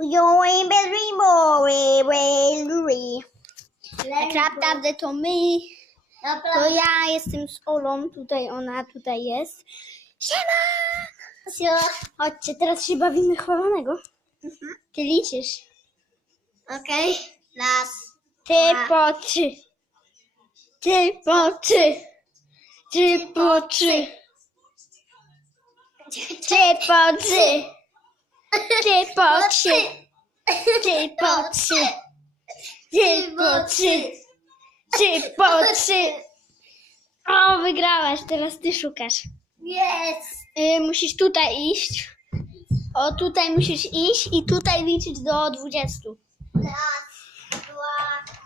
Rainbow, rainbow, rainbow, rainbow. Tak naprawdę to my, to ja jestem z Olą, tutaj ona, tutaj jest. Siema! Chodźcie, teraz się bawimy chwalonego. Ty liczysz. Okej. Raz. Ty po trzy. Ty po trzy. Ty po trzy. Ty po trzy. Ty po trzy. Ty po trzy. Ty po trzy. Ty po trzy. O, wygrałaś, teraz ty szukasz. Jest. Y, musisz tutaj iść. O, tutaj musisz iść i tutaj liczyć do 20. Raz, dwa,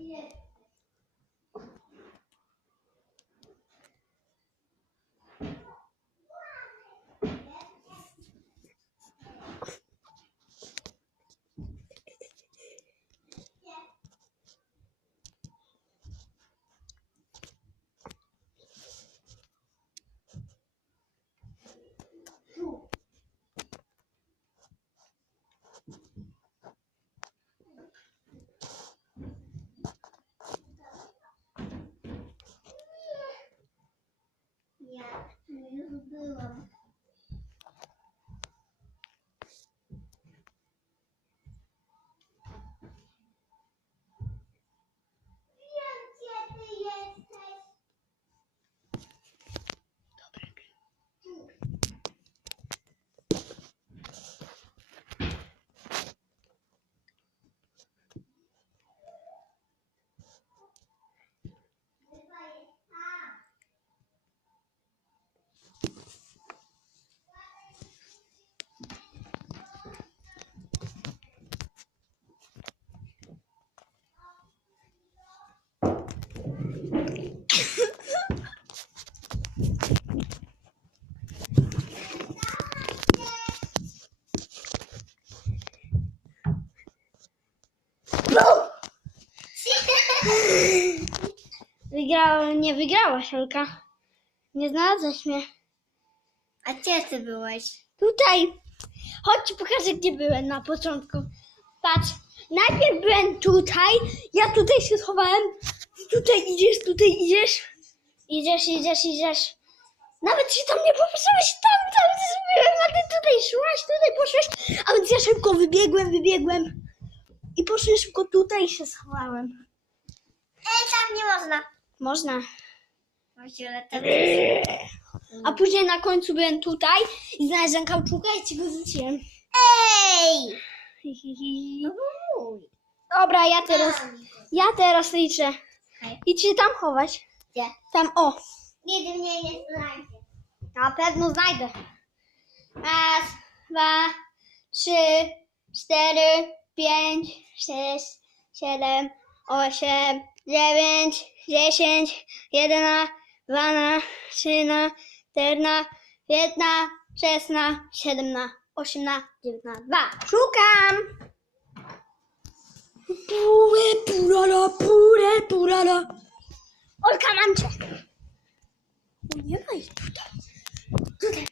Yes. Wygrała, nie wygrałaś, Olka. Nie znalazłeś mnie. A gdzie ty byłeś? Tutaj. Chodź ci pokażę, gdzie byłem na początku. Patrz, najpierw byłem tutaj, ja tutaj się schowałem. Tutaj idziesz, tutaj idziesz. Idziesz, idziesz, idziesz. Nawet się tam nie popatrzyłeś, tam, tam też byłem, a ty tutaj szłaś, tutaj poszłeś. A więc ja szybko wybiegłem, wybiegłem. I poszłem szybko tutaj i się schowałem. Ej, tam nie można. Można. A później na końcu byłem tutaj i znalazłem kauczuka i ci go rzuciłem. Ej! Dobra, ja teraz, ja teraz liczę. Idź się tam chować. Gdzie? Tam, o. Nigdy mnie nie znajdzie. Na pewno znajdę. Raz, dwa, trzy, cztery, pięć, sześć, siedem, osiem, dziewięć, dziesięć, jedenaście, dwanaście, trzynaście, czternaście, piętnaście, szesnaście, siedemnaście, osiemnaście, dziewiętnaście, dwa. Szukam! Pure, purala, pure, purala. Olka, mam cię. Nie ma ich tutaj. Tutaj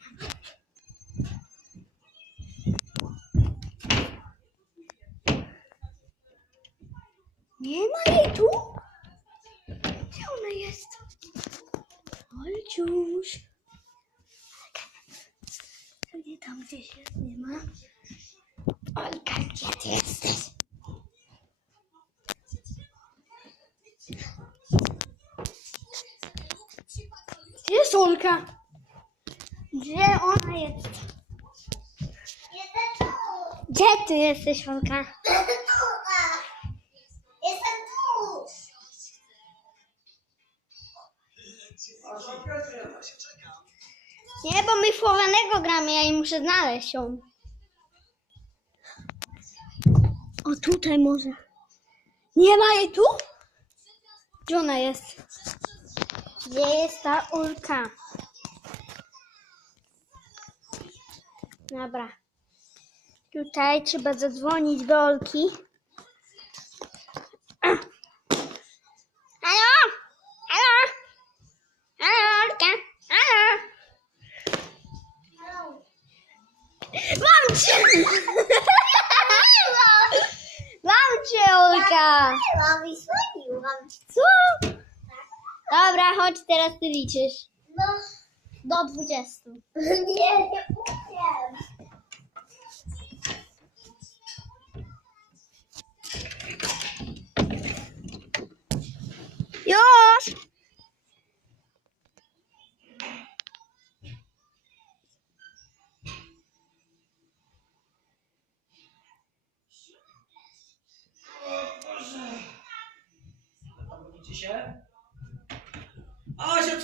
Nie ma jej tu? Gdzie ona jest? Olciuś. Gdzie tam gdzieś jest? Nie ma. Olka, gdzie ty jesteś? Gdzie jest Olka? Gdzie ona jest? Gdzie ty jesteś, Olka? Gramy, ja jej muszę znaleźć ją. O, tutaj może. Nie ma jej tu? Gdzie ona jest? Gdzie jest ta Ulka? Dobra. Tutaj trzeba zadzwonić do Olki. Cię! Mam cię, Olka! Mam i dzwoniłam. Co? Dobra, chodź, teraz ty liczysz. No. Do 20. Nie, nie umiem. Już!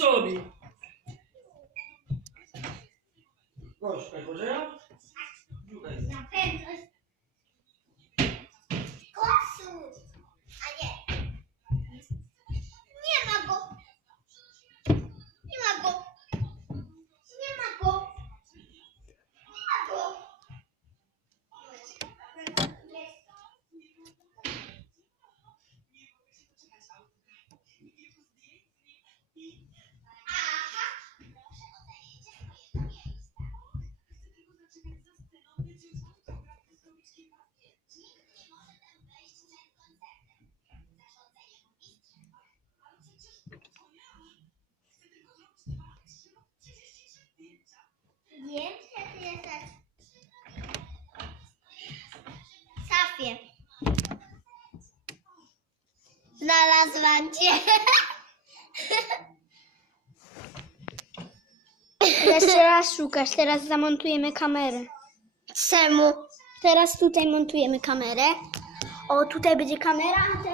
soube. Wiem, ty jesteś. Safie. Znalazłam cię. Jeszcze raz szukasz, teraz zamontujemy kamerę. Czemu? Teraz tutaj montujemy kamerę. O, tutaj będzie kamera, a teraz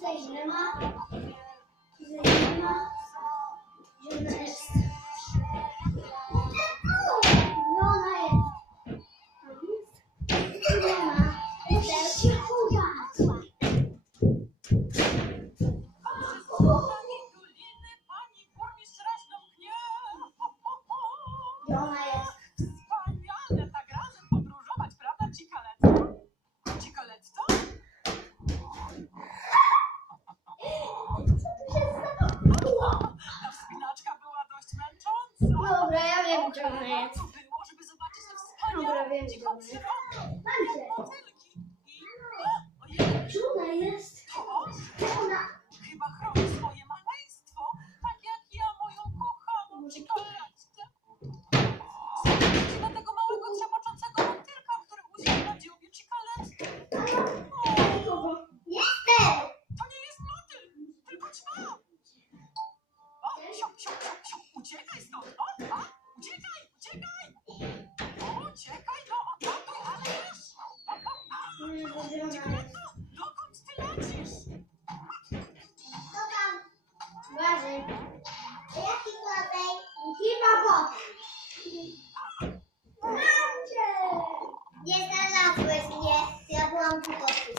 Tutaj nie ma. Tutaj nie ma. Gdzie ona jest? skończone jest. Dobra,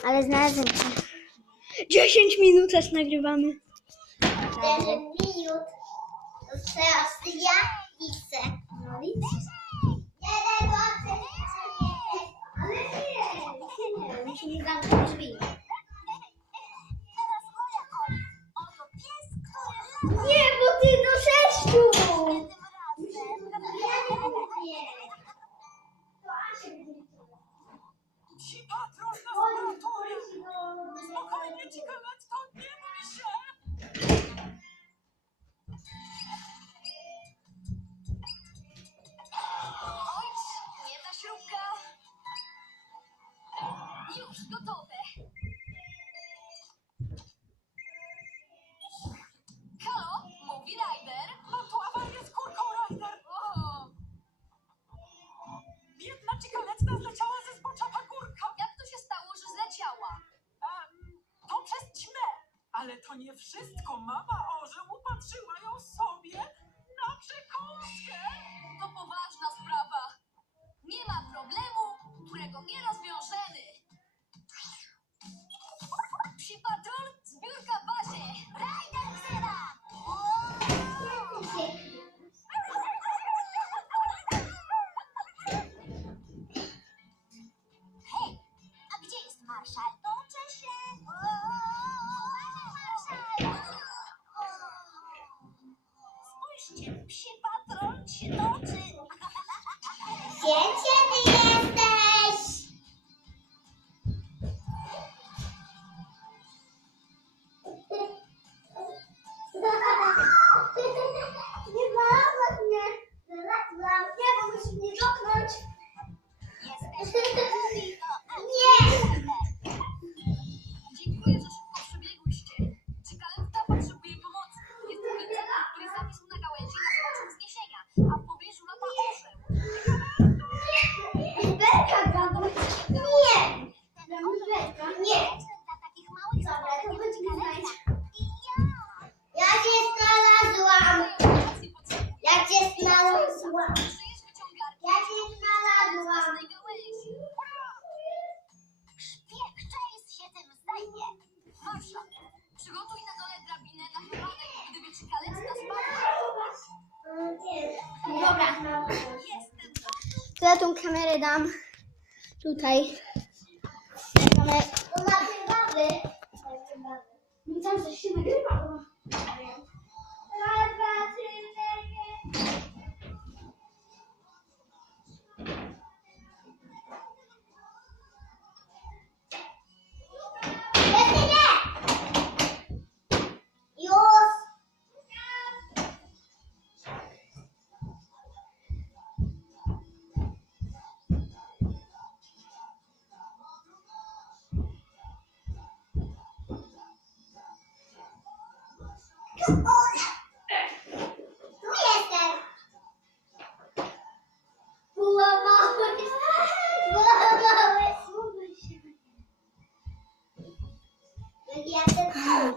Ale znalazłem cię. 10 minut też nagrywamy. 4 minut. Teraz ja chcę. No widzisz? Nie, bo ty do sześciu! wszystko. 甜甜。tutaj mamy... Bo na tym bawy. Na tym. No tam coś się nagrywa.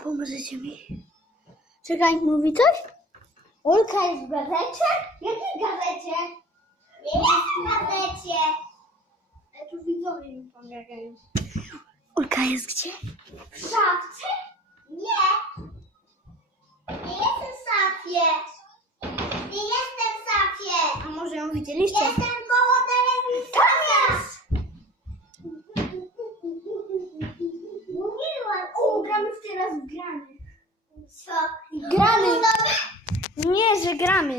Pomożecie mi. Czekaj, mówi coś? Ulka jest w gazecie? Jakiej gazecie? Nie jest w gazecie. Ja tu widzowie mi pomagają. Ulka jest gdzie? W szafce? Nie. Nie jestem w szafie. A może ją widzieliście? Jestem koło telewizora. Mówiłam. O, gramy teraz w grany. Co? Gramy. No Nie, że gramy.